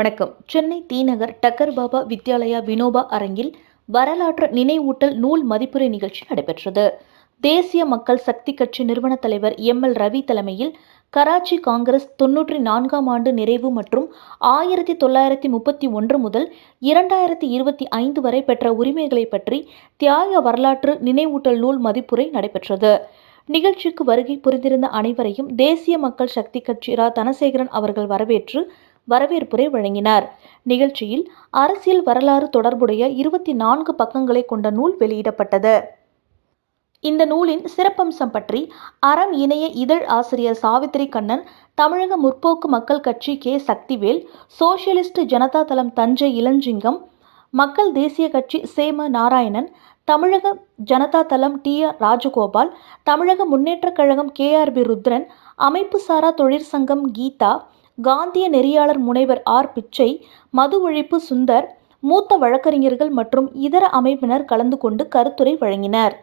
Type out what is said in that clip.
வணக்கம். சென்னை தீநகர் டக்கர் பாபா வித்யாலயா வினோபா அரங்கில் வரலாற்று நினைவூட்டல் நூல் மதிப்புரை நிகழ்ச்சி நடைபெற்றது. தேசிய மக்கள் சக்தி கட்சி நிறுவன தலைவர் எம். எல். ரவி தலைமையில் கராச்சி காங்கிரஸ் தொன்னூற்றி நான்காம் ஆண்டு நிறைவு மற்றும் ஆயிரத்தி தொள்ளாயிரத்தி முப்பத்தி ஒன்று முதல் இரண்டாயிரத்தி இருபத்தி ஐந்து வரை பெற்ற உரிமைகளை பற்றி தியாக வரலாற்று நினைவூட்டல் நூல் மதிப்புரை நடைபெற்றது. நிகழ்ச்சிக்கு வருகை புரிந்திருந்த அனைவரையும் தேசிய மக்கள் சக்தி கட்சி ரா. தனசேகரன் அவர்கள் வரவேற்று வரவேற்புரை வழங்கினார். நிகழ்ச்சியில் அரசியல் வரலாறு தொடர்புடைய இருபத்தி நான்கு பக்கங்களை கொண்ட நூல் வெளியிடப்பட்டது. இந்த நூலின் சிறப்பம்சம் பற்றி அறம் இணைய இதழ் ஆசிரியர் சாவித்திரி கண்ணன் தமிழக முற்போக்கு மக்கள் கட்சி கே. சக்திவேல் சோசியலிஸ்ட் ஜனதா தளம் தஞ்சை இளஞ்சிங்கம் மக்கள் தேசிய கட்சி சேம நாராயணன் தமிழக ஜனதா தளம் T. R. Rajagopal Tamizhaga Munnetra Kazhagam K. R. P. Rudran அமைப்பு சாரா தொழிற்சங்கம் கீதா காந்திய நெறியாளர் முனைவர் ஆர். பிச்சை மது ஒழிப்பு சுந்தர் மூத்த வழக்கறிஞர்கள் மற்றும் இதர அமைப்பினர் கலந்து கொண்டு கருத்துரை வழங்கினர்.